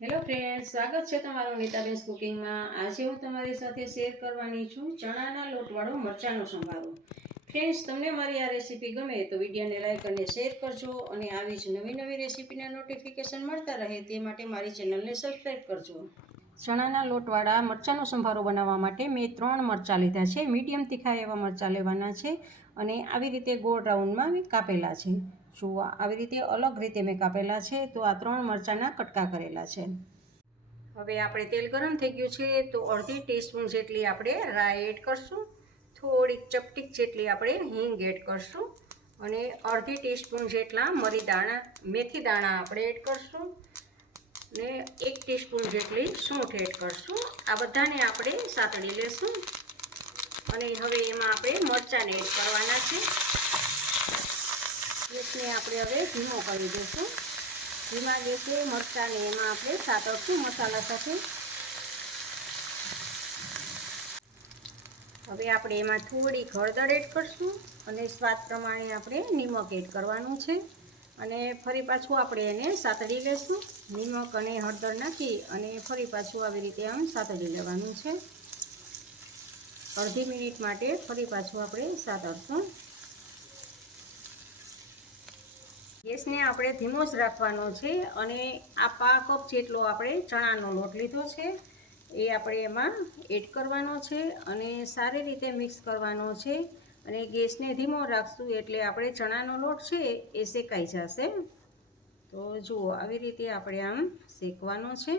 Hello friends સ્વાગત છે તમારું નીતાબેન્સ કુકિંગમાં આજે હું તમારી સાથે શેર કરવાની છું ચણાના લોટવાળો મરચાંનો સંભારો. ફ્રેન્ડ્સ તમને મારી આ રેસીપી ગમે તો વિડીયોને લાઈક અને શેર કરજો અને આવી જ નવી નવી રેસીપીના નોટિફિકેશન મળતા રહે તે માટે મારી ચેનલને સબસ્ક્રાઈબ કરજો. ચણાના લોટવાળા મરચાંનો સંભારો બનાવવા માટે મેં ત્રણ મરચાં લીધા છે. મીડિયમ તીખા એવા મરચાં લેવાના છે અને આવી રીતે ગોળ રાઉન્ડમાં કાપેલા છે. જો આવી રીતે અલગ રીતે મેં કાપેલા છે. તો આ ત્રણ મરચાંના કટકા કરેલા છે. હવે આપણે તેલ ગરમ થઈ ગયું છે, તો અડધી ટીસ્પૂન જેટલી આપણે રાઈ એડ કરશું. થોડીક ચપટીક જેટલી આપણે હિંગ એડ કરશું. અને અડધી ટીસ્પૂન જેટલા મરી દાણા, મેથી દાણા આપણે એડ કરશું. ને એક ટીસ્પૂન જેટલી સૂંઠ એડ કરશું. આ બધાને આપણે સાતડી લેશું. અને હવે એમાં આપણે મરચાંને એડ કરવાના છે. ગેસને આપણે હવે ધીમો કરી દઈશું. ધીમા ગેસે મરચાંને એમાં આપણે સાતવશું મસાલા સાથે હવે આપણે એમાં થોડીક હળદર એડ કરશું અને સ્વાદ પ્રમાણે આપણે નિમક એડ કરવાનું છે. અને ફરી પાછું આપણે એને સાતડી લેશું. નિમક અને હળદર નાખી અને ફરી પાછું આવી રીતે આમ સાતડી લેવાનું છે. અડધી મિનિટ માટે ફરી પાછું આપણે સાતળશું ગેસને આપણે ધીમો જ રાખવાનો છે અને આ પા કપ જેટલો આપણે ચણાનો લોટ લીધો છે, એ આપણે એમાં એડ કરવાનો છે અને સારી રીતે મિક્સ કરવાનો છે અને ગેસને ધીમો રાખશું એટલે આપણે ચણાનો લોટ છે એ શેકાઈ જશે. તો જુઓ આવી રીતે આપણે આમ શેકવાનો છે.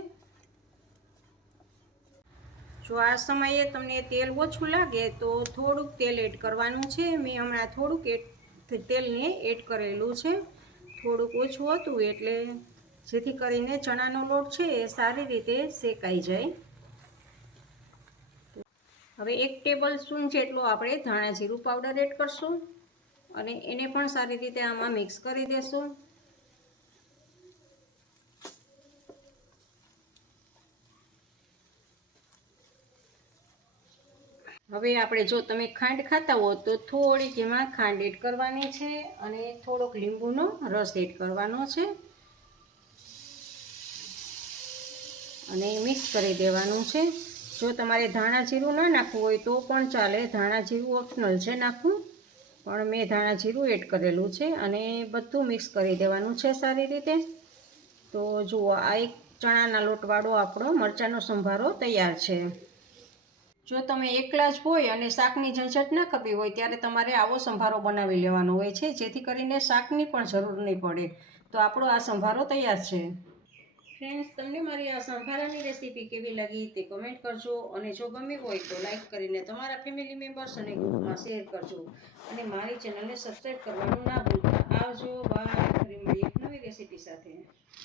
જો આ સમયે તમને તેલ ઓછું લાગે તો થોડુંક તેલ એડ કરવાનું છે. મેં હમણાં થોડુંક એડ તેલને એડ કરેલું છે. થોડુંક ઓછું હતું એટલે જેથી કરીને ચણાનો લોટ છે એ સારી રીતે શેકાઈ જાય. હવે એક ટેબલ સ્પૂન જેટલો આપણે ધાણા જીરું પાવડર એડ કરશું અને એને પણ સારી રીતે આમાં મિક્સ કરી દેશું. હવે આપણે જો તમે ખાંડ ખાતા હો તો થોડીક એમાં ખાંડ એડ કરવાની છે અને થોડોક લીંબુનો રસ એડ કરવાનો છે. અને મિક્સ કરી દેવાનું છે. જો તમારે ધાણા જીરું ના નાખવું હોય તો પણ ચાલે. ધાણા જીરું ઓપ્શનલ છે નાખવું. પણ મેં ધાણા જીરું એડ કરેલું છે અને બધું મિક્સ કરી દેવાનું છે સારી રીતે. તો જુઓ, આ એક ચણાના લોટવાળો આપણો મરચાંનો સંભારો તૈયાર છે. જો તમે એકલા જ હોય અને શાકની ઝંઝટ ના કરવી હોય, ત્યારે તમારે આવો સંભારો બનાવી લેવાનો હોય છે, જેથી કરીને શાકની પણ જરૂર નહીં પડે. તો આપણો આ સંભારો તૈયાર છે. ફ્રેન્ડ્સ તમને મારી આ સંભારાની રેસીપી કેવી લાગી તે કમેન્ટ કરજો અને જો ગમી હોય તો લાઇક કરીને તમારા ફેમિલી મેમ્બર્સ અને ગ્રુપમાં શેર કરજો. અને મારી ચેનલને સબસ્ક્રાઈબ કરવાનું ના ભૂલતા. આવજો બાય ફરી એક નવી રેસીપી સાથે.